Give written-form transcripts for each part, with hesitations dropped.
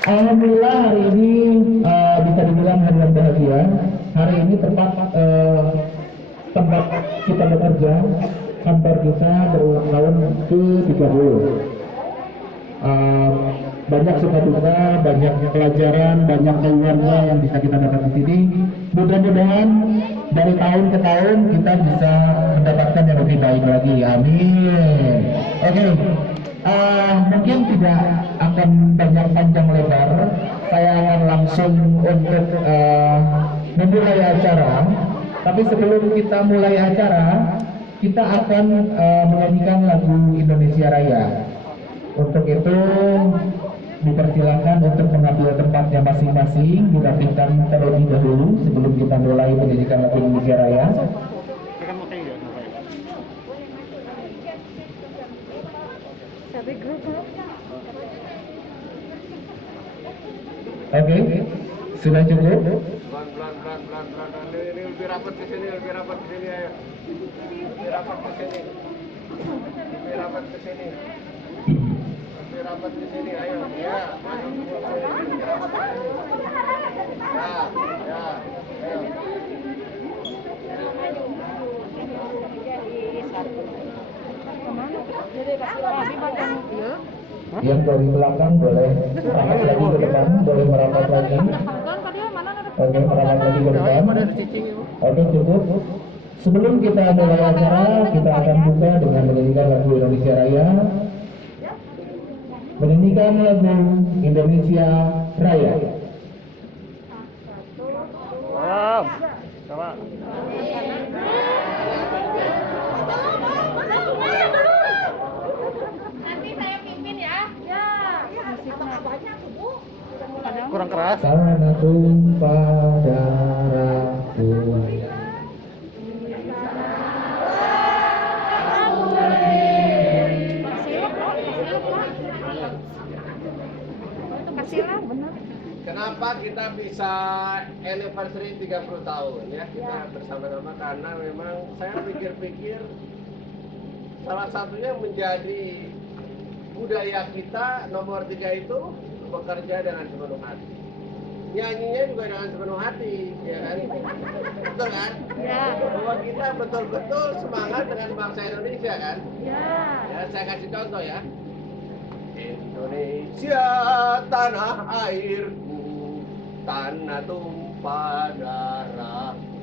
Alhamdulillah hari ini bisa dibilang hari yang bahagia. Hari ini tempat kita bekerja, kantor kita berulang tahun ke-30. Banyak suka duka, banyak pelajaran, banyak keluarga yang bisa kita dapat di sini. Mudah-mudahan dari tahun ke tahun kita bisa mendapatkan yang lebih baik lagi. Amin. Oke. Mungkin tidak akan banyak panjang lebar. Saya akan langsung untuk memulai acara. Tapi sebelum kita mulai acara, kita akan menyanyikan lagu Indonesia Raya. Untuk itu dipersilakan untuk mengambil tempatnya masing-masing, dirapikan terlebih dahulu sebelum kita mulai menyanyikan lagu Indonesia Raya. Oke, sudah cukup? Ini lebih rapat ke sini, lebih rapat ke sini, ayo. Lebih rapat ke sini. Lebih rapat ke sini. Lebih rapat ke sini, ayo. Ya, masuk semua ke sini. Lebih rapat ke sini. Ya, ayo. Yang dari belakang boleh merapat lagi ke depan, boleh merapat lagi. Oke, merapat lagi ke depan. Oke, cukup. Sebelum kita mulai acara, kita akan buka dengan menyanyikan lagu Indonesia Raya. Menyanyikan lagu Indonesia Raya. Wow. Coba. Nanti saya pimpin ya. Ya. Musiknya banyak tuh, Bu. Kurang keras. Tanah tumpah darahku. Kenapa kita bisa anniversary 30 tahun ya? Kita bersama-sama karena memang saya pikir-pikir salah satunya menjadi budaya kita nomor 3 itu bekerja dengan sepenuh hati. Nyanyinya juga dengan sepenuh hati, ya kan? Betul kan? Ya. Bahwa kita betul-betul semangat dengan bangsa Indonesia kan? Ya. Ya, saya kasih contoh ya. Indonesia tanah airku, tanah tumpah darahku.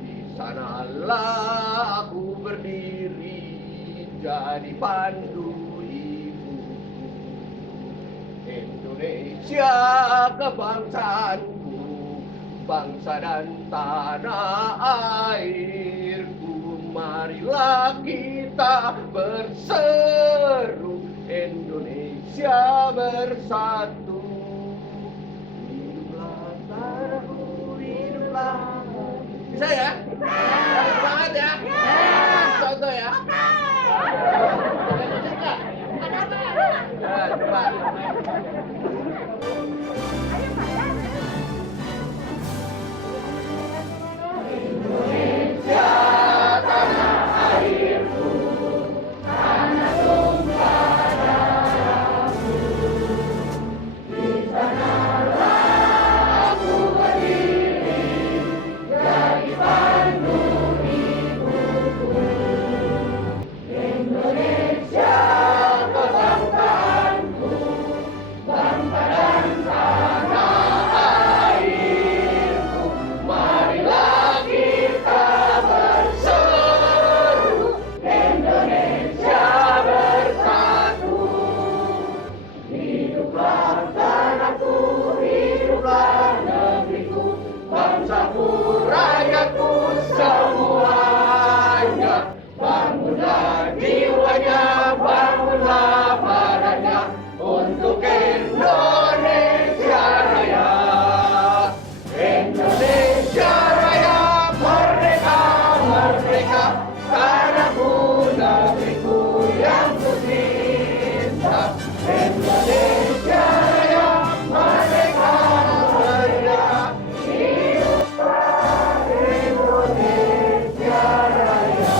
Di sanalah aku berdiri jadi pandu ibuku. Indonesia kebangsaanku, bangsa dan tanah airku. Marilah kita berseru, Indonesia bersatu. Hiduplah tanahku, hiduplah. Bisa ya? Semangat ya? Contoh ya? Ya, coba. Indonesia tanah airku, tanah tumpah darahku. Di sanalah aku berdiri jadi pandu ibuku. Indonesia kebangsaanku, bangsa dan tanah airku. Marilah kita berseru, Indonesia bersatu. Hiduplah tanahku, hiduplah negeriku, bangsaku, rakyatku semuanya. Bangunlah jiwanya, bangunlah badannya untuk Indonesia Raya. Indonesia Raya, merdeka, merdeka, tanahku, negeriku yang ku cinta. Indonesia Raya, merdeka, merdeka, hiduplah Indonesia Raya.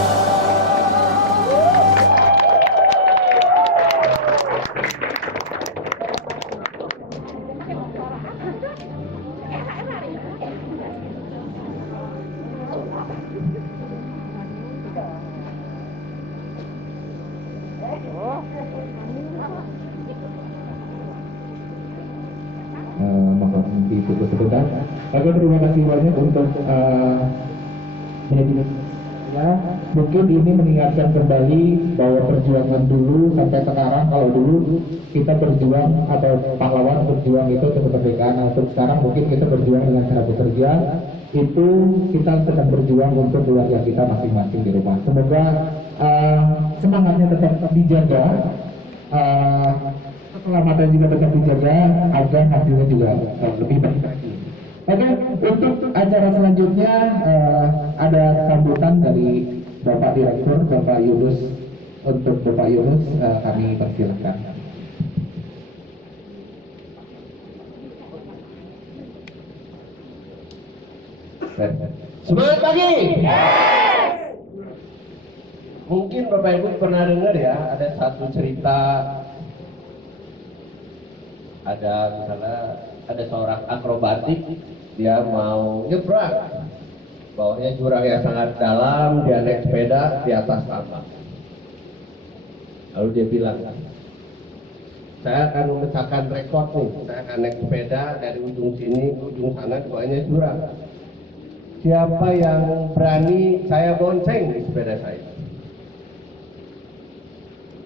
mohon ditutup sebentar. Oke, terima kasih banyak untuk media. Ya, mungkin ini mengingatkan kembali bahwa perjuangan dulu sampai sekarang, kalau dulu kita berjuang atau pahlawan berjuang itu untuk kemerdekaan, nah, untuk sekarang mungkin kita berjuang dengan cara bekerja, itu kita sedang berjuang untuk keluarga kita masing-masing di rumah. Semoga semangatnya tetap dijaga, keselamatan juga tetap dijaga, agar hasilnya juga lebih baik lagi. Oke, untuk acara selanjutnya ada sambutan dari Bapak Direktur, Bapak Yunus. Untuk Bapak Yunus kami persilahkan. Semangat pagi. Mungkin Bapak Ibu pernah dengar ya, ada satu cerita, ada misalnya ada seorang akrobatik, dia mau nyebrang, bawahnya jurang yang sangat dalam, dia naik sepeda di atas tambak. Lalu dia bilang, saya akan memecahkan rekor nih, saya akan naik sepeda dari ujung sini ke ujung sana, di bawahnya jurang. Siapa yang berani saya bonceng di sepeda saya?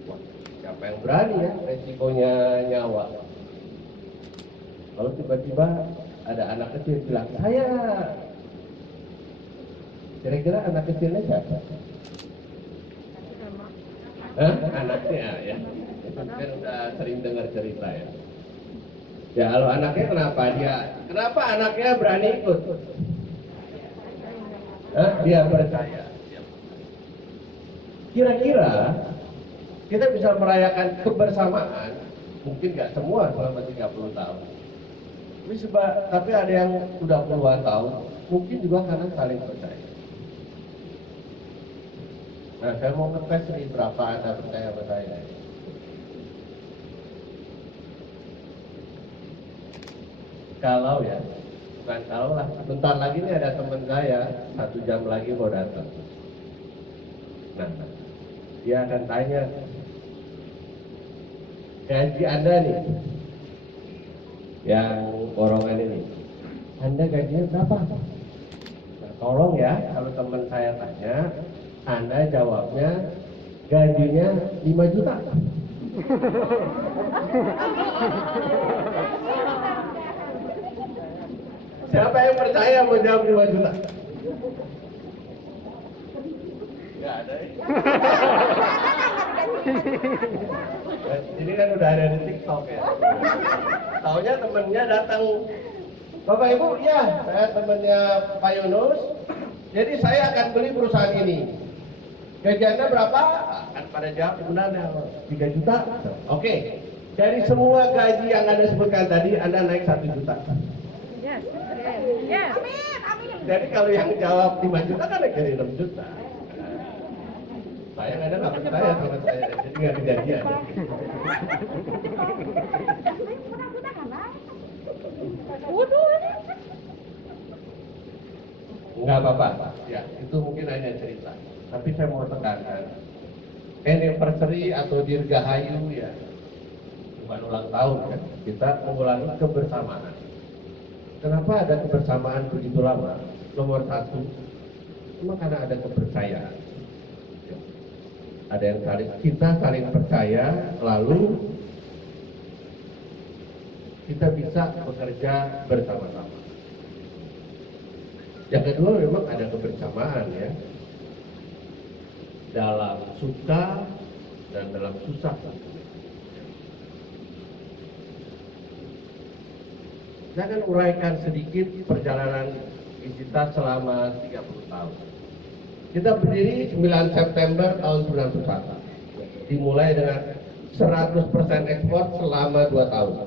Wah, siapa yang berani ya, resikonya nyawa. Lalu tiba-tiba ada anak kecil bilang, saya. Kira-kira anak kecilnya siapa? Hah? Anaknya ya. Itu kan udah sering dengar cerita ya. Ya kalau anaknya kenapa anaknya berani ikut? Hah? Dia percaya. Kira-kira kita bisa merayakan kebersamaan, mungkin nggak semua selama 30 tahun. Tapi ada yang sudah puluhan tahun, mungkin juga karena saling percaya. Nah, saya mau ngetes nih berapa Anda percaya sama saya. Kalau ya, bukan kalau lah, sebentar lagi nih ada teman saya, 1 jam lagi mau datang. Nah, dia akan tanya, gaji Anda nih, yang borongan ini, Anda gajinya berapa? Nah, tolong ya, kalau teman saya tanya, Anda jawabnya gajinya 5 juta. Siapa yang percaya mau jawab 5 juta? Nggak ada ya. Ini kan udah ada di TikTok ya. Taunya temennya datang, Bapak Ibu, ya saya temennya Pak Yunus. Jadi saya akan beli perusahaan ini. Gaji Anda berapa? Kan pada jawab sebenarnya 3 juta. Oke. Dari semua gaji yang Anda sebutkan tadi, Anda naik 1 juta. Yes. Yes. Amin. Jadi kalau yang jawab 5 juta kan naik jadi 6 juta. Sayang Anda nggak percaya sama saya, jadi nggak kejadian. Nggak apa-apa, ya itu mungkin hanya cerita. Tapi saya mau tekankan, anniversary atau dirgahayu ya, bukan ulang tahun kan, kita mengulangi kebersamaan. Kenapa ada kebersamaan begitu lama? Nomor 1, cuma karena ada kepercayaan. Ada yang kita saling percaya, lalu kita bisa bekerja bersama-sama. Yang kedua memang ada kebersamaan ya, dalam suka dan dalam susah. Saya akan uraikan sedikit perjalanan kita selama 30 tahun. Kita berdiri 9 September tahun 91. Dimulai dengan 100% ekspor selama 2 tahun.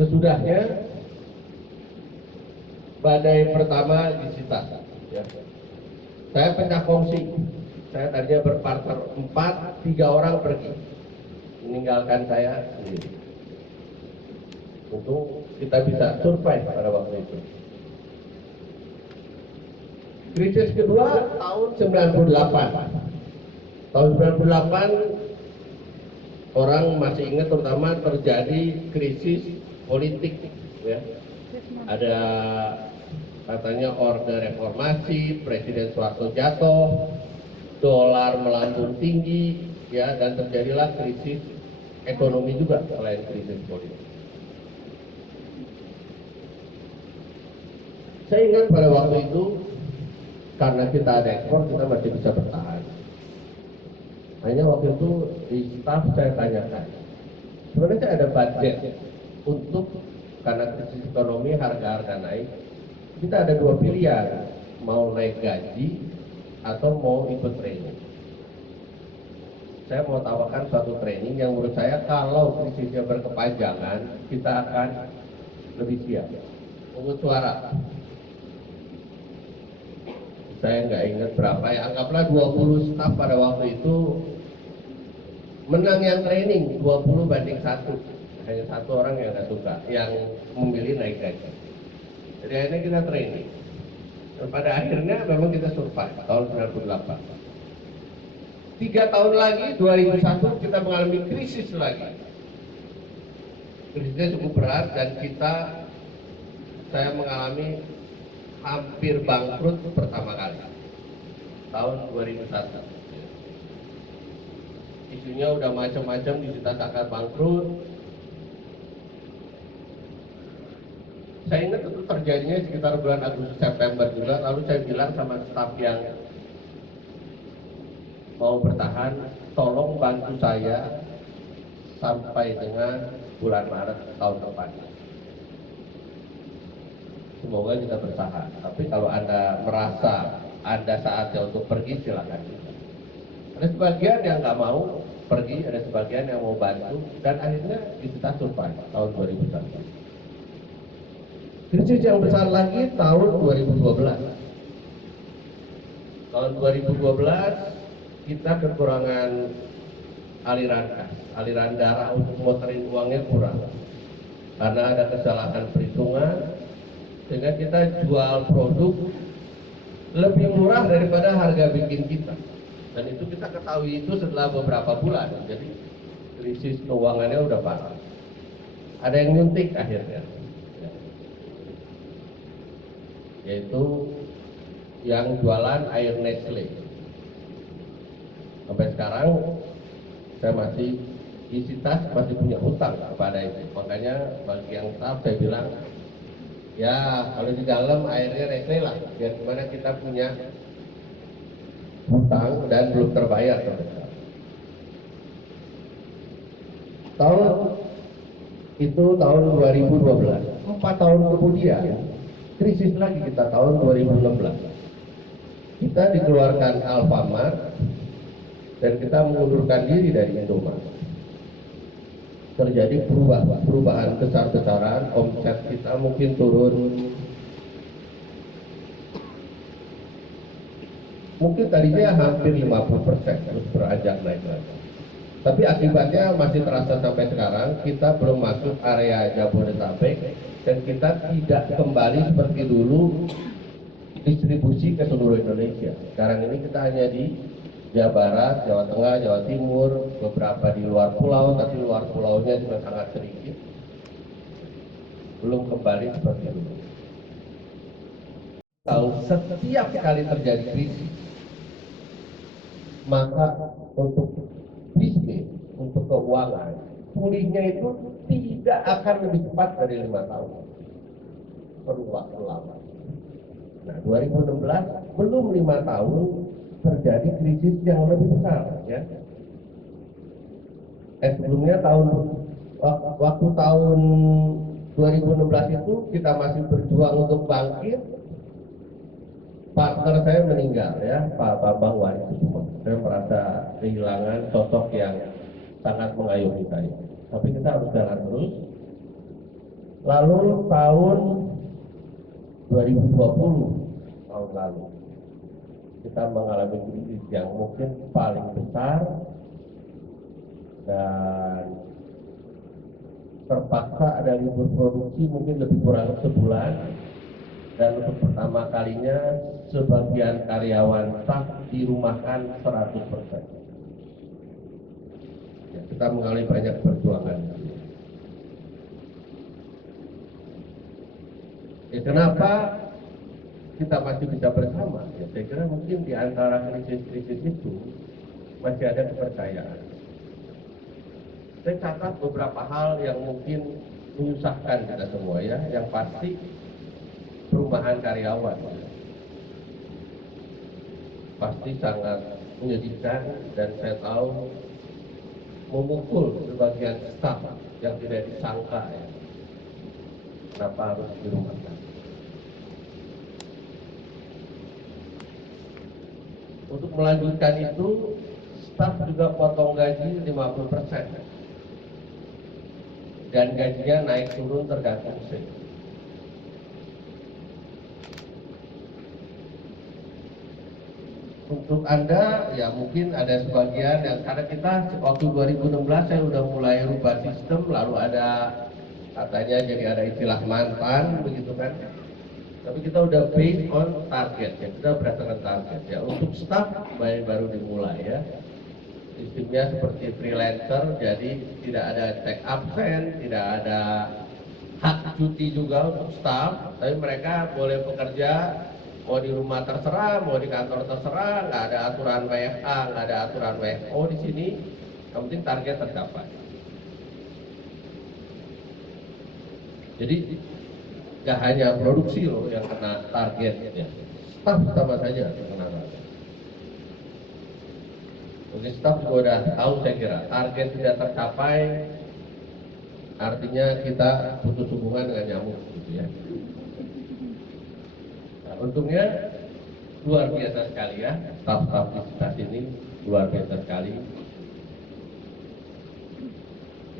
Sesudahnya badai pertama disita. Ya. Saya pecah kongsi. Saya tadinya berpartner 4, 3 orang pergi, meninggalkan saya sendiri. Untuk kita bisa survive pada waktu itu. Krisis kedua tahun 98. Tahun 98 orang masih ingat terutama terjadi krisis politik, ya. Ada katanya orde reformasi, Presiden Soeharto jatuh, dolar melambung tinggi, ya, dan terjadilah krisis ekonomi juga selain krisis politik. Saya ingat pada waktu itu karena kita ada ekspor, kita masih bisa bertahan. Hanya waktu itu di staf saya tanyakan, sebenarnya ada budget untuk, karena krisis ekonomi harga-harga naik, kita ada dua pilihan, mau naik gaji atau mau ikut training. Saya mau tawarkan suatu training yang menurut saya kalau krisisnya berkepanjangan, kita akan lebih siap. Pungut suara. Saya nggak ingat berapa, ya anggaplah 20 staf pada waktu itu menang yang training 20-1. Hanya satu orang yang nggak suka, yang memilih naik gaji. Jadi akhirnya kita training. Dan pada akhirnya memang kita survive tahun 98. 3 tahun lagi 2001 kita mengalami krisis lagi. Krisisnya cukup berat dan saya mengalami hampir bangkrut pertama kali tahun 2001. Isunya udah macam-macam, diceritakan bangkrut. Saya ingat itu terjadinya sekitar bulan Agustus September juga. Lalu saya bilang sama staf yang mau bertahan, tolong bantu saya sampai dengan bulan Maret tahun depan. Semoga kita bertahan. Tapi kalau Anda merasa Anda saatnya untuk pergi, silakan. Ada sebagian yang nggak mau pergi, ada sebagian yang mau bantu, dan akhirnya kita survive tahun 2001. Krisis yang besar lagi tahun 2012. Tahun 2012 kita kekurangan aliran kas, aliran darah untuk muterin uangnya kurang. Karena ada kesalahan perhitungan, sehingga kita jual produk lebih murah daripada harga bikin kita. Dan itu kita ketahui itu setelah beberapa bulan. Jadi krisis keuangannya udah parah. Ada yang nyuntik akhirnya, yaitu yang jualan air Nestle. Sampai sekarang saya masih isi tas, masih punya hutang kepada itu. Makanya bagi yang staff saya bilang, ya kalau di dalam airnya Nestle lah, biar gimana kita punya hutang dan belum terbayar. Tahun itu tahun 2012, 4 tahun kemudian krisis lagi kita tahun 2016. Kita dikeluarkan Alfamart dan kita mengundurkan diri dari Indomaret. Terjadi perubahan besar-besaran, omset kita mungkin turun. Mungkin tadinya hampir 50%, terus beranjak naik lagi. Tapi akibatnya masih terasa sampai sekarang, kita belum masuk area Jabodetabek dan kita tidak kembali seperti dulu distribusi ke seluruh Indonesia. Sekarang ini kita hanya di Jawa Barat, Jawa Tengah, Jawa Timur, beberapa di luar pulau, tapi luar pulaunya juga sangat sedikit. Belum kembali seperti dulu. Tahu setiap kali terjadi krisis, maka untuk bisnis, untuk keuangan, pulihnya itu tidak akan lebih cepat dari 5 tahun. Perlu waktu lama. Nah, 2016 belum 5 tahun terjadi krisis yang lebih besar, ya. Sebelumnya waktu tahun 2016 itu kita masih berjuang untuk bangkit. Partner saya meninggal, ya, Pak Bambang Wahidudin. Saya merasa kehilangan sosok yang sangat mengayomi saya. Tapi kita harus jalan terus. Lalu tahun 2020, tahun lalu, kita mengalami krisis yang mungkin paling besar dan terpaksa ada libur produksi mungkin lebih kurang sebulan. Dan untuk pertama kalinya sebagian karyawan staf dirumahkan 100%. Ya, kita mengalami banyak perjuangan. Ya, kenapa kita masih bisa bersama? Ya, saya kira mungkin di antara krisis-krisis itu masih ada kepercayaan. Saya catat beberapa hal yang mungkin menyusahkan kita semua ya. Yang pasti perubahan karyawan pasti sangat menyedihkan, dan saya tahu memukul sebagian staf yang tidak disangka ya. Kenapa harus dirumahkan? Untuk melanjutkan itu, staf juga potong gaji 50%. Dan gajinya naik turun tergantung shift. Untuk Anda, ya mungkin ada sebagian yang, karena kita waktu 2016 saya udah mulai rubah sistem, lalu ada katanya jadi ada istilah mantan, begitu kan. Tapi kita udah based on target ya, kita berdasarkan target ya. Untuk staff baru dimulai ya. Sistemnya seperti freelancer, jadi tidak ada take absen, tidak ada hak cuti juga untuk staff, tapi mereka boleh bekerja mau di rumah terserah, mau di kantor terserah, nggak ada aturan WFA, nggak ada aturan WFO di sini, yang penting target tercapai. Jadi nggak hanya produksi loh yang kena targetnya, staff sama saja yang kena target. Mungkin staff juga udah tahu, saya kira target tidak tercapai artinya kita putus hubungan dengan nyamuk gitu ya. Nah, untungnya luar biasa sekali ya, staf-staf di stasiun ini luar biasa sekali.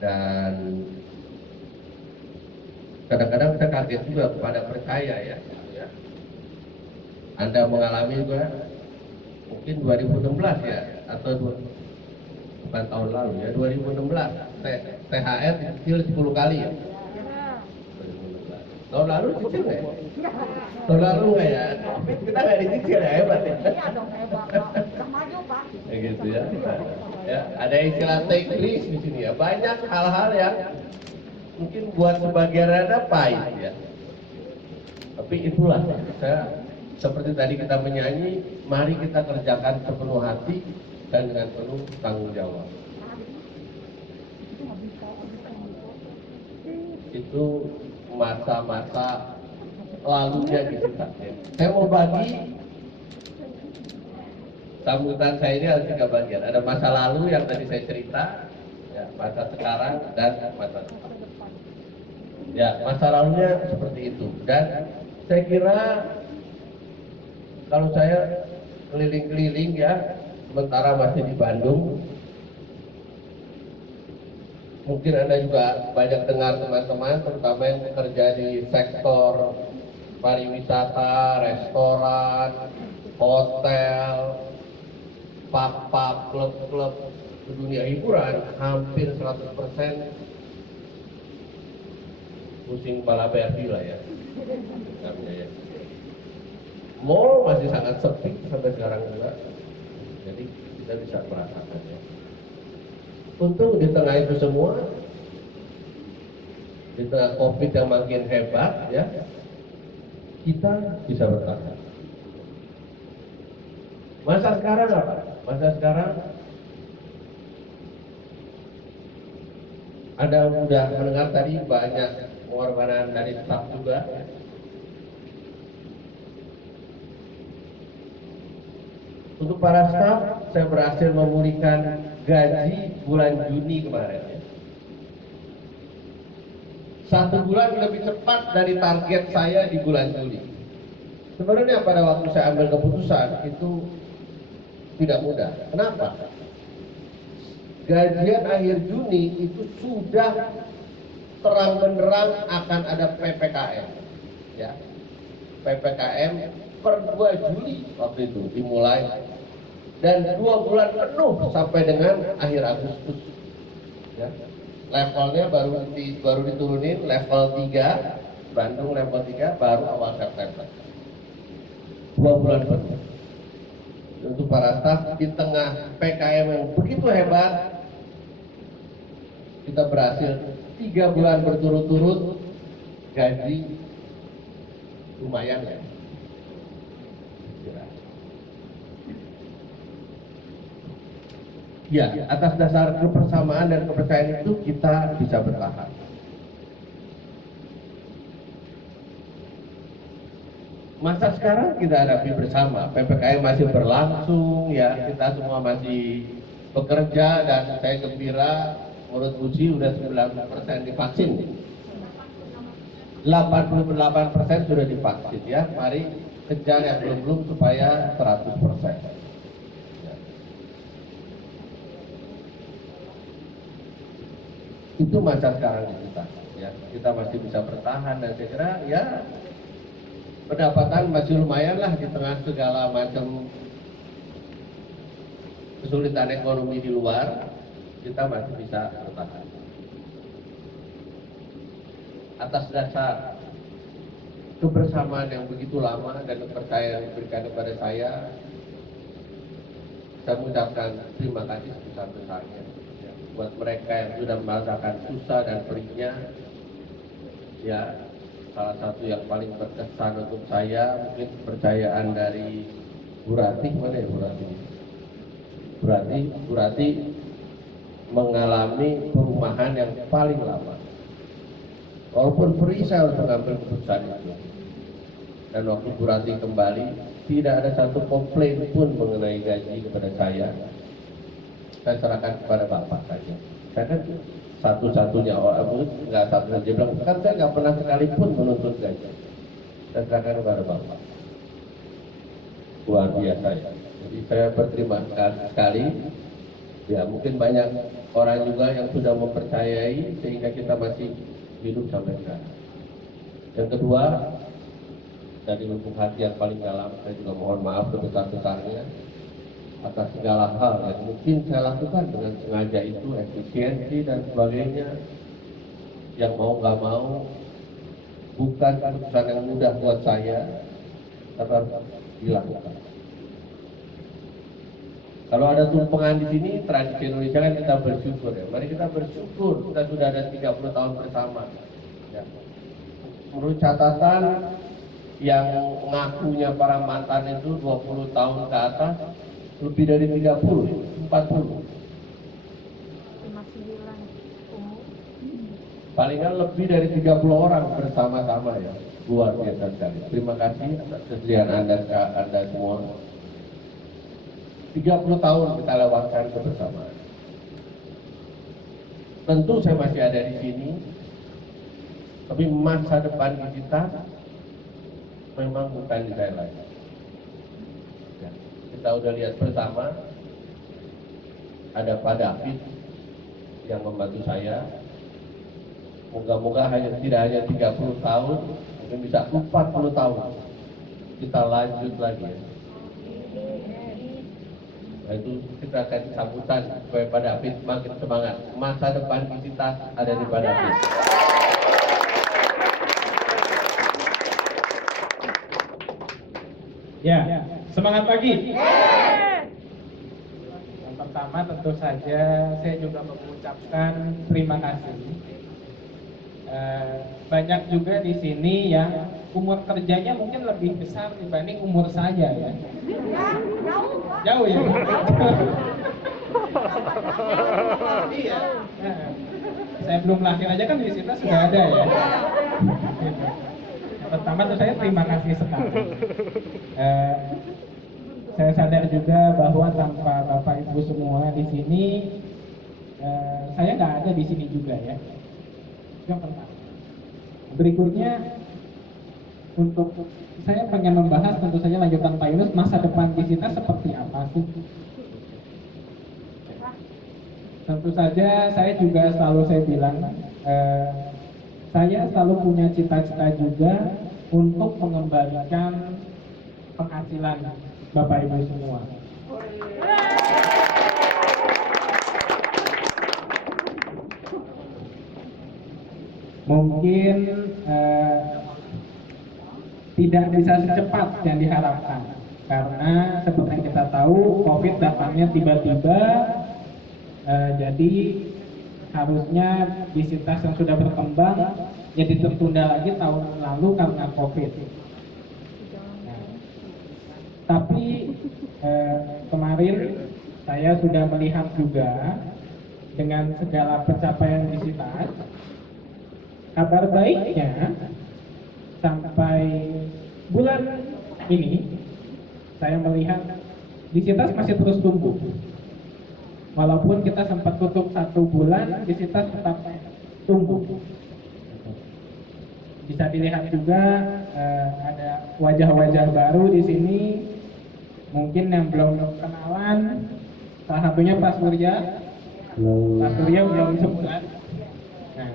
Dan kadang-kadang saya kaget juga kepada percaya ya. Anda mengalami juga mungkin 2016 ya, atau bukan tahun lalu ya, 2016 THR dicicil 10 kali ya. 2016. Tahun lalu dicicil nggak ya? Tahun lalu nggak ya? Kita nggak dicicil ya, hebat ya? Iya dong, hebat. Udah maju, Pak. Ya gitu ya. Ya, ada istilah take risk di sini ya. Banyak hal-hal yang mungkin buat sebagian Anda pahit ya. Tapi itulah saya, seperti tadi kita menyanyi, mari kita kerjakan sepenuh hati dan dengan penuh tanggung jawab. Itu masa-masa lalunya gitu kan. Saya mau bagi sambutan saya ini ada 3 bagian. Ada masa lalu yang tadi saya cerita, ya, masa sekarang dan masa depan. Ya, masa lalunya seperti itu. Dan saya kira kalau saya keliling-keliling ya, sementara masih di Bandung, mungkin Anda juga banyak dengar teman-teman, terutama yang bekerja di sektor pariwisata, restoran, hotel, pub-pub, klub-klub, dunia hiburan, hampir 100% pusing kepala berdi lah ya. Namanya ya. Mall masih sangat sepi sampai sekarang juga, jadi kita bisa merasakannya. Untung di tengah itu semua, di tengah COVID yang makin hebat ya, kita bisa bertahan. Masa sekarang apa? Masa sekarang Anda sudah mendengar tadi banyak pengorbanan dari staf juga ya. Untuk para staf, saya berhasil memulihkan gaji bulan Juni kemarin ya. 1 bulan lebih cepat dari target saya di bulan Juli. Sebenarnya pada waktu saya ambil keputusan itu tidak mudah. Kenapa? Gajian akhir Juni itu sudah terang benderang akan ada PPKM. Ya. PPKM per 2 Juli waktu itu dimulai, dan 2 bulan penuh sampai dengan akhir Agustus. Ya. Levelnya baru diturunin level 3, Bandung level 3 baru awal September. 2 bulan penuh. Untuk para staf di tengah PKM yang begitu hebat, kita berhasil 3 bulan berturut-turut gaji lumayan ya. Ya, atas dasar kebersamaan dan kepercayaan itu kita bisa bertahan. Masa sekarang kita hadapi bersama, PPKM masih berlangsung, ya kita semua masih bekerja dan saya gembira, menurut Uji udah 90% divaksin. 88% sudah divaksin ya, mari kejar yang belum supaya 100%. Itu masa sekarang kita, ya kita masih bisa bertahan dan saya kira ya pendapatan masih lumayan lah di tengah segala macam kesulitan ekonomi di luar, kita masih bisa bertahan. Atas dasar kebersamaan yang begitu lama dan kepercayaan yang diberikan kepada saya mengucapkan terima kasih sebesar-besarnya. Buat mereka yang sudah merasakan susah dan perihnya, ya salah satu yang paling berkesan untuk saya mungkin kepercayaan dari Bu Rati, mana ya Bu Rati? Bu Rati mengalami perumahan yang paling lama. Walaupun perih saya harus mengambil keputusan itu. Dan waktu Bu Rati kembali, tidak ada satu komplain pun mengenai gaji kepada saya. Saya serahkan kepada Bapak saja. Saya kan satu-satunya orang, nggak satu saja bilang, kan saya nggak pernah sekalipun menuntut gaji. Saya serahkan kepada Bapak. Luar biasa ya. Jadi saya berterima kasih sekali. Ya mungkin banyak orang juga yang sudah mempercayai sehingga kita masih hidup sampai sekarang. Yang kedua, dari lubuk hati yang paling dalam, saya juga mohon maaf sebesar-besarnya atas segala hal yang mungkin saya lakukan dengan sengaja itu, efisiensi dan sebagainya, yang mau nggak mau bukan keputusan yang mudah buat saya, tapi dilakukan. Kalau ada tumpengan di sini, tradisi Indonesia kan kita bersyukur ya. Mari kita bersyukur kita sudah ada 30 tahun bersama. Ya. Menurut catatan yang ngakunya para mantan itu 20 tahun ke atas, lebih dari 30, 40. Palingan lebih dari 30 orang bersama-sama ya. Luar biasa sekali. Terima kasih atas kesediaan Anda semua. 30 tahun kita lewatkan kebersamaan. Tentu saya masih ada di sini, tapi masa depan kita memang bukan di saya lagi. Ya, kita udah lihat bersama, ada Pak David yang membantu saya. Moga-moga tidak hanya 30 tahun, mungkin bisa 40 tahun. Kita lanjut lagi ya. Nah, itu kita akan sambutan supaya Pak David makin semangat. Masa depan kita ada di Pak David. Ya, semangat pagi. Yang pertama tentu saja saya juga mengucapkan terima kasih. Banyak juga di sini yang umur kerjanya mungkin lebih besar dibanding umur saya ya. Jauh ya. Iya. Saya belum lahir aja kan di sini sudah ada ya. Pertama tuh saya terima kasih sekali. Saya sadar juga bahwa tanpa Bapak Ibu semua di sini, saya nggak ada di sini juga ya. Yang pertama. Berikutnya, untuk saya pengen membahas tentu saja lanjutan Pak Yunus, masa depan kita seperti apa sih? Tentu saja saya juga saya bilang, saya selalu punya cita-cita juga untuk mengembalikan penghasilan Bapak Ibu semua. Mungkin tidak bisa secepat yang diharapkan, karena seperti yang kita tahu COVID datangnya tiba-tiba, jadi harusnya bisitas yang sudah berkembang jadi tertunda lagi tahun lalu karena COVID. Nah, tapi kemarin saya sudah melihat juga dengan segala pencapaian bisitas, kabar baiknya sampai bulan ini saya melihat bisitas masih terus tumbuh. Walaupun kita sempat tutup 1 bulan, bisitas tetap tumbuh. Bisa dilihat juga ada wajah-wajah baru di sini. Mungkin yang belum kenalan, salah satunya Pak Surya. Pak Surya belum sebulan. Nah,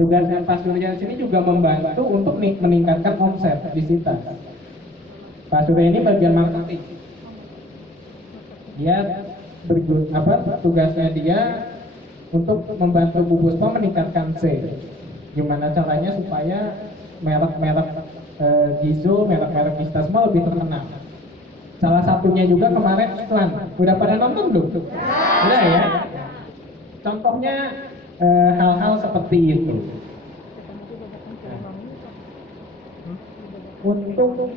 tugasnya Pak Surya di sini juga membantu untuk meningkatkan omset bisitas. Pak Surya ini bagian marketing. Dia tugasnya dia untuk membantu Bu Puspa meningkatkan sales. Gimana caranya supaya merek-merek Gizo, merek-merek Vistasma lebih terkenal. Salah satunya juga kemarin iklan. Udah pada nonton belum? Udah ya. Contohnya hal-hal seperti itu. Untuk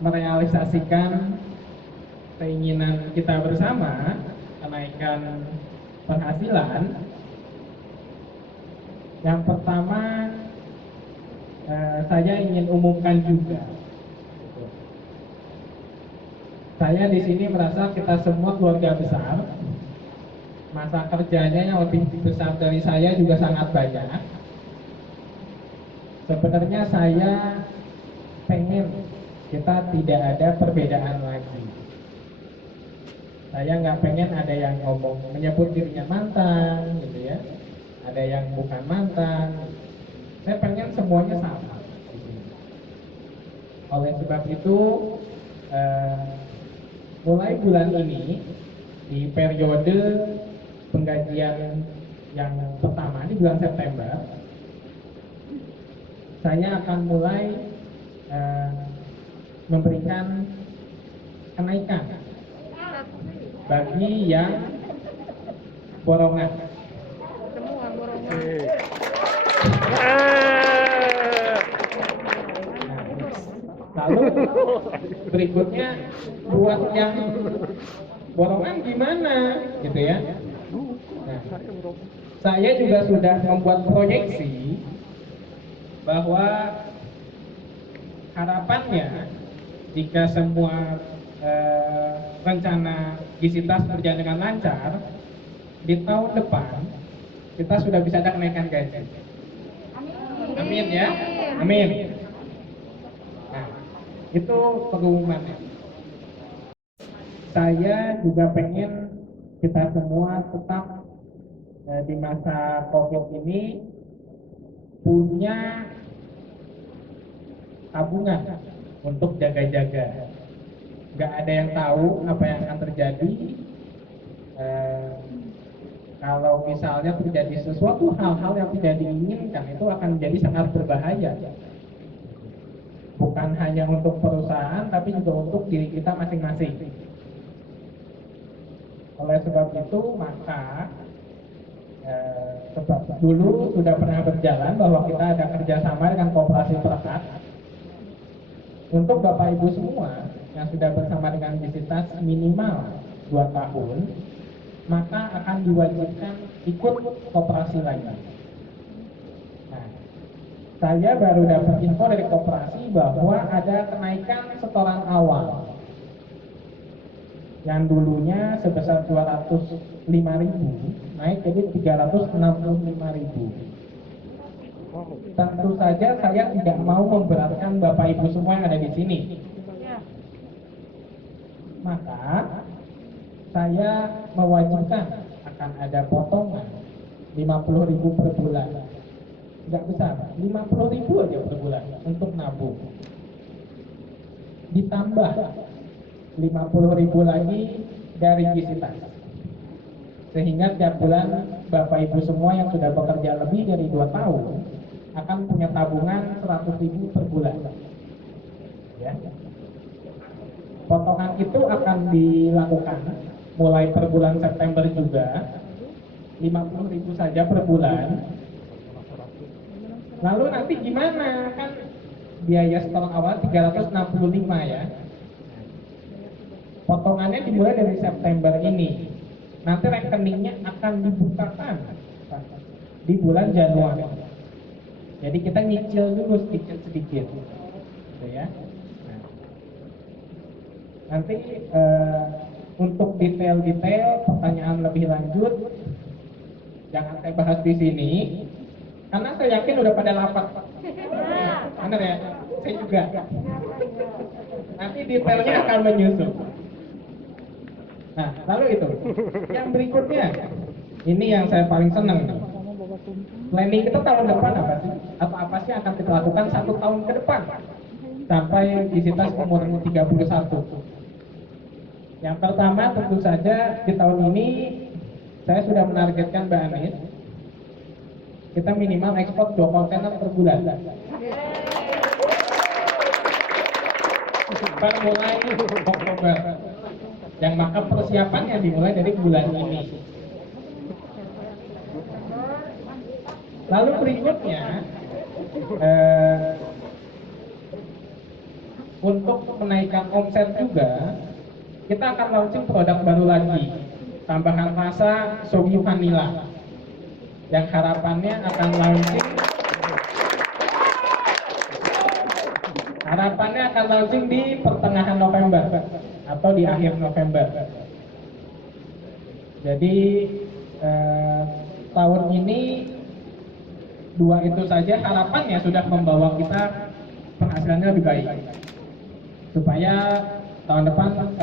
merealisasikan keinginan kita bersama, kenaikan penghasilan, yang pertama saya ingin umumkan juga. Saya di sini merasa kita semua keluarga besar, masa kerjanya yang lebih besar dari saya juga sangat banyak. Sebenarnya saya pengen kita tidak ada perbedaan lagi. Saya nggak pengen ada yang ngomong menyebut dirinya mantan, gitu ya. Ada yang bukan mantan. Saya pengen semuanya sama. Oleh sebab itu, mulai bulan ini di periode penggajian yang pertama di bulan September, saya akan mulai memberikan kenaikan bagi yang borongan. Semua borongan. Lalu berikutnya buat yang borongan gimana, gitu ya? Nah, saya juga sudah membuat proyeksi bahwa harapannya jika semua rencana bisitas berjalan dengan lancar, di tahun depan kita sudah bisa ada kenaikan gaji. Amin ya, amin. Nah, itu pengumumannya. Saya juga pengen kita semua tetap di masa COVID ini punya tabungan untuk jaga-jaga. Nggak ada yang tahu apa yang akan terjadi. Kalau misalnya terjadi sesuatu hal-hal yang tidak diinginkan, itu akan menjadi sangat berbahaya. Bukan hanya untuk perusahaan, tapi juga untuk diri kita masing-masing. Oleh sebab itu, maka sebab dulu sudah pernah berjalan bahwa kita ada kerjasama dengan Koperasi Perkat. Untuk Bapak Ibu semua yang sudah bersama dengan bisitas minimal 2 tahun, maka akan diwajibkan ikut koperasi lagi. Nah, saya baru dapat info dari koperasi bahwa ada kenaikan setoran awal yang dulunya sebesar 205.000 naik jadi 365.000. Tentu saja saya tidak mau memberatkan Bapak Ibu semua yang ada di sini. Maka saya mewajibkan akan ada potongan 50.000 per bulan. Tidak besar, 50.000 aja per bulan untuk nabung. Ditambah 50.000 lagi dari bisitas. Sehingga tiap bulan Bapak Ibu semua yang sudah bekerja lebih dari 2 tahun akan punya tabungan 100.000 per bulan. Ya. Potongan itu akan dilakukan mulai per bulan September juga. 50.000 saja per bulan. Lalu nanti gimana? Kan biaya store awal 365 ya. Potongannya dimulai dari September ini. Nanti rekeningnya akan dibukakan di bulan Januari. Jadi kita nyicil dulu sedikit-sedikit, gitu ya. Nanti untuk detail-detail pertanyaan lebih lanjut jangan saya bahas di sini, karena saya yakin udah pada lapar. Benar ya? Saya juga. Nanti detailnya akan menyusul. Nah, lalu itu. Yang berikutnya, ini yang saya paling senang. Planning kita tahun depan apa sih? Apa sih yang akan kita lakukan 1 tahun ke depan? Sampai visitas umur 31. Yang pertama tentu saja di tahun ini saya sudah menargetkan Mbak Anis, kita minimal ekspor 2 kontainer per bulan. Per mulai Oktober. Yang maka persiapannya dimulai dari bulan ini. Lalu berikutnya untuk menaikkan omset juga, kita akan launching produk baru lagi, tambahan rasa Soju Vanilla, yang harapannya akan launching di pertengahan November atau di akhir November. Jadi tahun ini 2 itu saja harapannya sudah membawa kita penghasilannya lebih baik, supaya tahun depan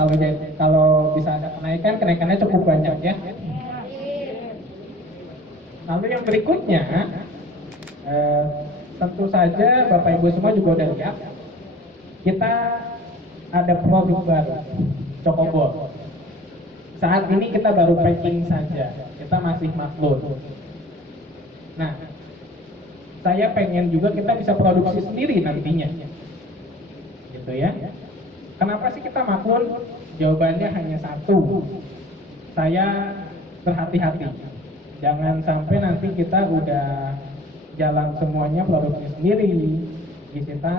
kalau bisa ada kenaikannya cukup banyak ya. Lalu yang berikutnya, tentu saja Bapak Ibu semua juga udah lihat, kita ada produk baru, Cokobol. Saat ini kita baru packing saja, kita masih maklum. Nah, saya pengen juga kita bisa produksi sendiri nantinya, gitu ya. Kenapa sih kita maklum? Jawabannya hanya satu, saya berhati-hati. Jangan sampai nanti kita udah jalan semuanya produksi sendiri, kita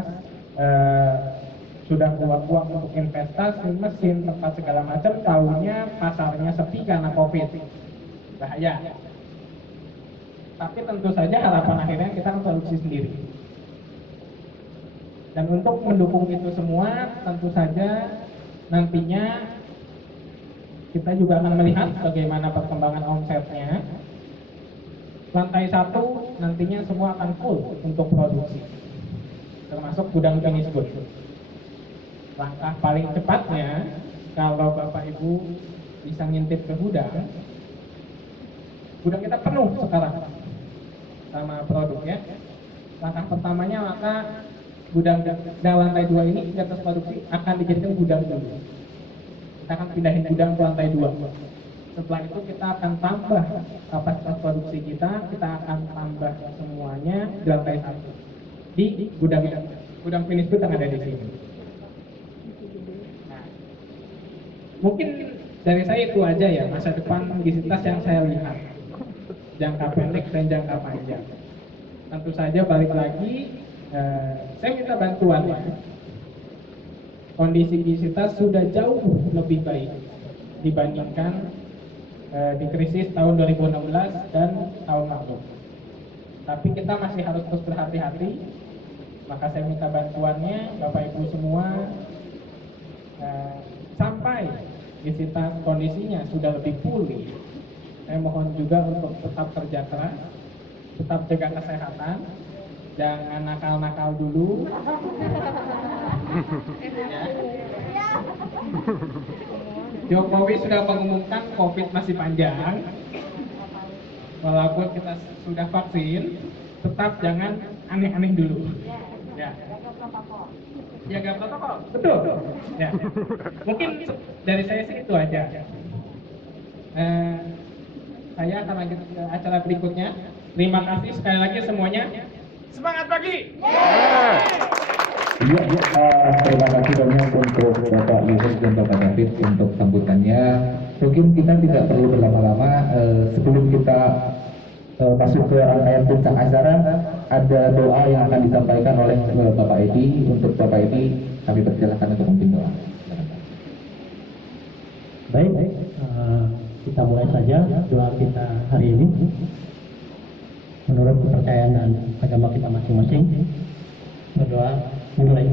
sudah keluar uang untuk investasi, mesin, tempat segala macam, tahunya pasarnya sepi karena COVID. Bahaya. Tapi tentu saja harapan akhirnya kita akan produksi sendiri. Dan untuk mendukung itu semua, tentu saja nantinya kita juga akan melihat bagaimana perkembangan omsetnya. Lantai 1 nantinya semua akan full untuk produksi, termasuk gudang finished goods. Langkah paling cepatnya, kalau Bapak Ibu bisa ngintip ke gudang kita penuh sekarang sama produknya. Langkah pertamanya maka gudang lantai 2 ini di atas produksi akan dijadikan gudang dulu. Kita akan pindahin gudang ke lantai 2. Setelah itu kita akan tambah kapasitas produksi kita akan tambah semuanya di lantai 1 di gudang finished goods yang ada di sini. Nah, mungkin dari saya itu aja ya masa depan Gisitas yang saya lihat, jangka pendek dan jangka panjang. Tentu saja balik lagi, saya minta bantuan ya. Kondisi Gisitas sudah jauh lebih baik dibandingkan di krisis tahun 2016 dan tahun lalu. Tapi kita masih harus terus berhati-hati. Maka saya minta bantuannya Bapak Ibu semua, sampai Gisitas kondisinya sudah lebih pulih. Saya mohon juga untuk tetap kerja keras, tetap jaga kesehatan, jangan nakal-nakal dulu. Ya. Jokowi sudah mengumumkan COVID masih panjang. Walaupun kita sudah vaksin, tetap jangan aneh-aneh dulu. Ya. Jaga protokol. Betul. Ya. Mungkin dari saya sih itu aja. Saya akan lanjut ke acara berikutnya. Terima kasih sekali lagi semuanya. Semangat pagi. Iya, terima kasih banyak untuk Bapak Yusuf dan Bapak David untuk sambutannya. Mungkin kita tidak perlu berlama-lama, sebelum kita masuk ke rangkaian puncak acara, ada doa yang akan disampaikan oleh Bapak Edi. Untuk Bapak Edi, kami persilakan untuk memimpin doa. Baik, kita mulai saja doa kita hari ini. Menurut kepercayaan dan agama kita masing-masing, berdoa mulai.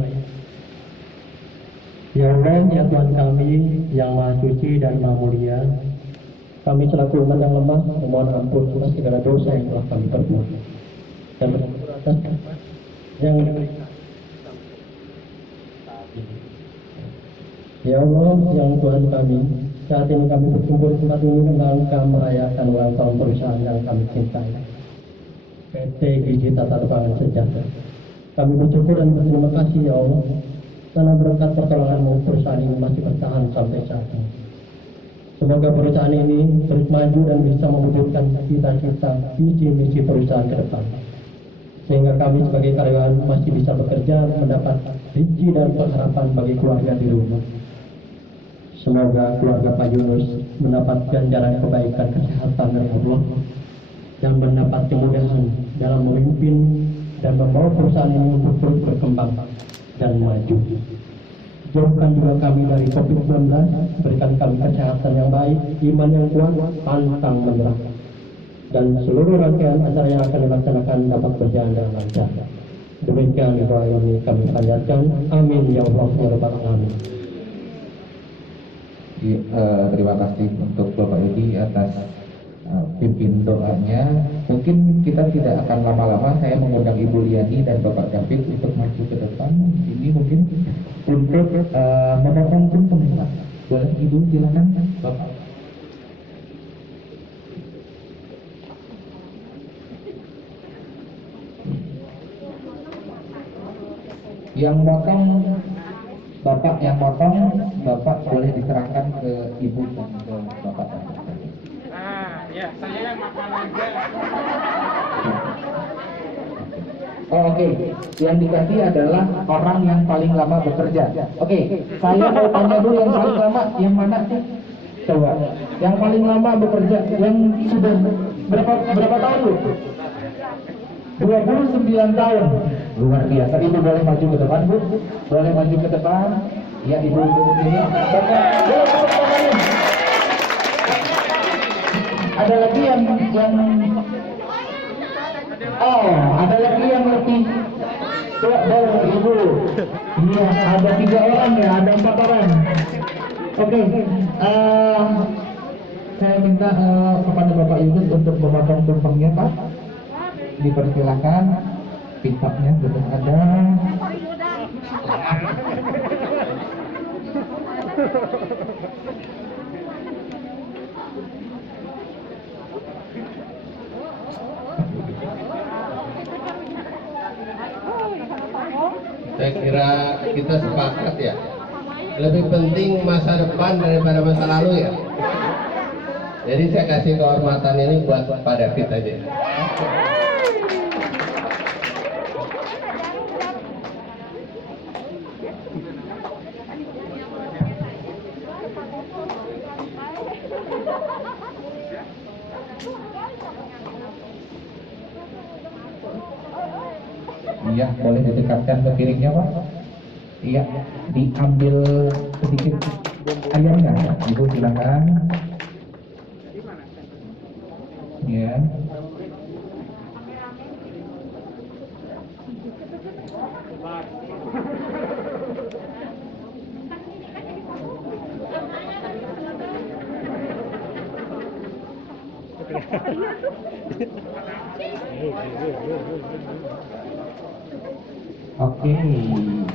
Ya Allah, ya Tuhan kami yang Maha Suci dan Maha Mulia, kami selaku umat yang lemah memohon ampun atas segala dosa yang telah kami perbuat dan bersyukur atas nikmat yang diberikan. Ya Allah, yang Tuhan kami, saat ini kami berkumpul di tempat ini dengan kami merayakan ulang tahun perusahaan yang kami cintai, PT Gizi Tata Rupangan Sejahtera. Kami bersyukur dan berterima kasih ya Allah, karena berkat pertolongan-Mu perusahaan ini masih bertahan sampai saat ini. Semoga perusahaan ini terus maju dan bisa mewujudkan cita-cita visi misi perusahaan ke depan, sehingga kami sebagai karyawan masih bisa bekerja mendapat rezeki dan pengharapan bagi keluarga di rumah. Semoga keluarga Pak Yunus mendapat ganjaran kebaikan kesehatan dari Allah dan mendapat kemudahan dalam memimpin dan membawa perusahaan ini untuk terus berkembang dan maju. Jauhkan juga kami dari COVID-19, berikan kami kesehatan yang baik, iman yang kuat, pantang menyerah, dan seluruh rangkaian acara yang akan dilaksanakan dapat berjalan dengan lancar. Demikian doa ini kami panjatkan. Amin ya Allah ya Rabbal Alamin. Terima kasih untuk Bapak Edi atas pimpin doanya. Mungkin kita tidak akan lama-lama, saya mengundang Ibu Liani dan Bapak David untuk maju ke depan. Ini mungkin untuk memotong tumpeng, Pak. Boleh Ibu, silakan Bapak. Yang motong Bapak, yang potong Bapak boleh diserahkan ke Ibu dan ke Bapak. Nah, ya, saya yang makan aja. Oke, yang dikasih adalah orang yang paling lama bekerja. Oke, saya mau tanya dulu yang paling lama yang mana sih? Coba, yang paling lama bekerja, yang sudah berapa tahun Bu? 29 tahun. Luar biasa. Ibu boleh maju ke depan, Bu. Boleh maju ke depan. Ya, Ibu duduk sini. Ada lagi yang ada lagi yang lebih tua dari Ibu. Iya, ada 3 orang ya, ada 4 orang. Oke, saya minta kepada Bapak Yunus untuk memotong tumpengnya, Pak. Dipersilakan, pimpaknya sudah ada. Saya kira kita sepakat ya, lebih penting masa depan daripada masa lalu ya. Jadi saya kasih kehormatan ini buat Pak David aja. Iya, boleh didekatkan ke piringnya, Pak. Iya, diambil sedikit ayamnya. Ibu silakan. Iya. Oke,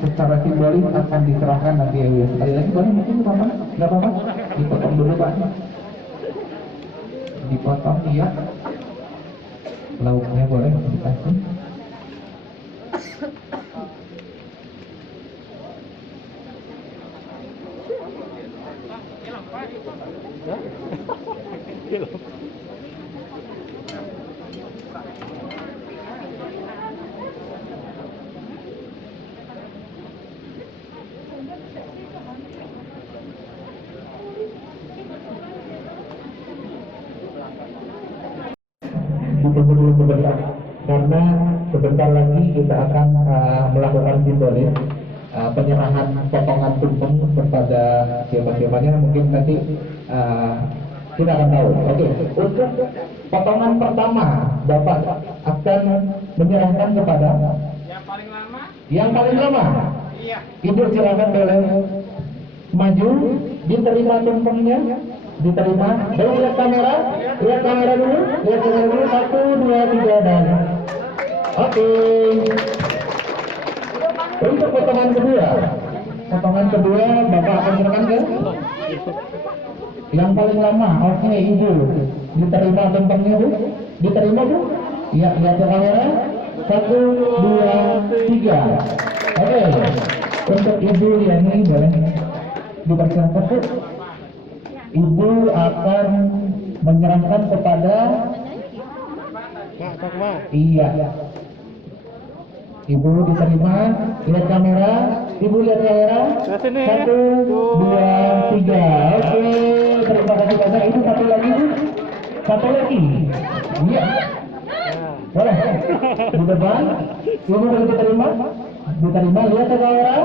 secara simbolis akan diserahkan nanti ya. Sekali lagi boleh mungkin Bapak? Nggak apa-apa? Dipotong dulu Pak. Dipotong, iya. Lauknya boleh dikasih. ditunggu dulu sebentar, karena sebentar lagi kita akan melakukan simbolis penyerahan potongan tumpeng kepada siapa-siapanya. Mungkin nanti kita akan tahu. Oke, untuk potongan pertama Bapak akan menyerahkan kepada Yang paling lama? yang paling lama. Iya. Ibu silakan boleh maju, diterima tumpengnya, diterima. Boleh lihat kamera dulu, lihat kamera dulu, 1, 2, 3 dan oke. Untuk potongan kedua Bapak akan serahkan ke yang paling lama. Oke, Ibu, diterima tumpengnya Bu, diterima Bu. Iya, lihat ke kamera, 1, 2, 3. Oke, untuk Ibu Yani boleh dipersilakan Bu. Ibu akan menyerahkan kepada iya. Ibu diterima, lihat kamera, Ibu lihat kamera, 1, 2, 3. Oke, terima kasih banyak. Ibu satu lagi Bu, satu lagi. Iya. Boleh, di depan. Ibu boleh diterima, lihat ke kamera.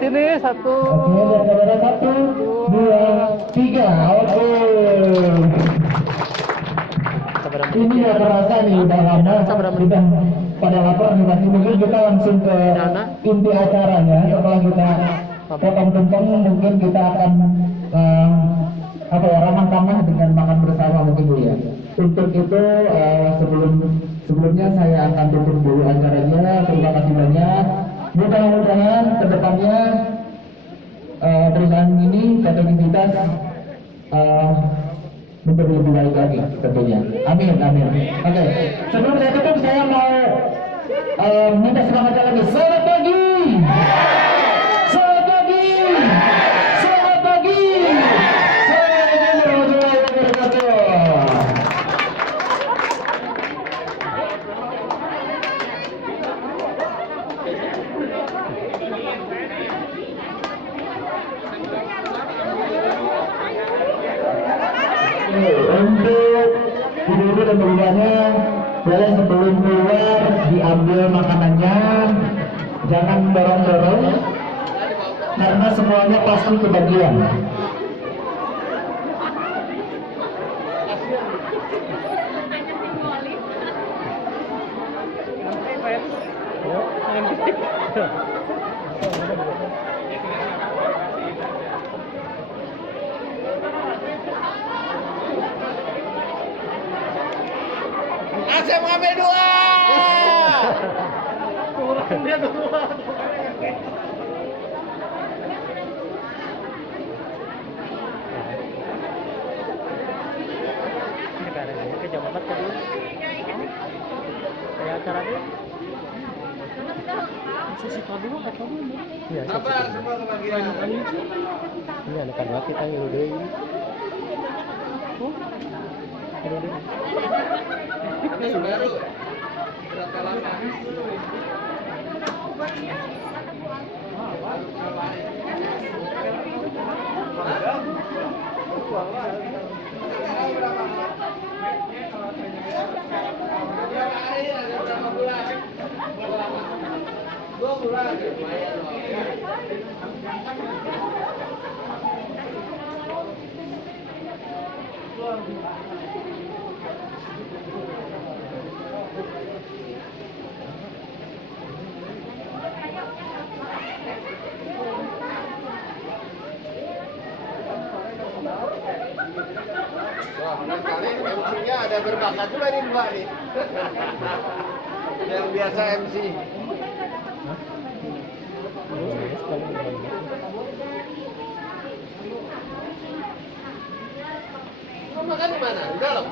Sini 1. Oke, lihat kamera, 1, 2, 3. Oke. Ini nggak terasa nih, udah lama, udah pada lapar nih pasti. Mungkin kita langsung ke inti acaranya. Setelah kita potong tumpeng, mungkin kita akan ramah-tamah dengan makan bersama mungkin Bu ya. Untuk itu sebelumnya saya akan tutup dulu acaranya. Terima kasih banyak. Mudah-mudahan kedepannya perusahaan ini kreativitas menjadi lebih baik lagi tentunya. Amin, amin. Oke, sebelum saya tutup saya mau minta semangatnya lagi. Selamat pagi, selamat pagi, selamat pagi. Assalamualaikum warahmatullahi wabarakatuh. Untuk ibu-ibu dan bapak-bapaknya, boleh sebelum keluar diambil makanannya, jangan dorong-dorong, karena semuanya pasti kebagian. Asep ngambil 2. Dia 2. Sabar semua kebagian. Ini anak-anak kita ngilu deui. Ini baru. Berapa lama? Berapa bulan? 2 bulan. Lumayan loh. Wah, kali MC-nya ada berbakat juga nih Mbak nih. Yang biasa MC. Mau makan di mana? Di dalam?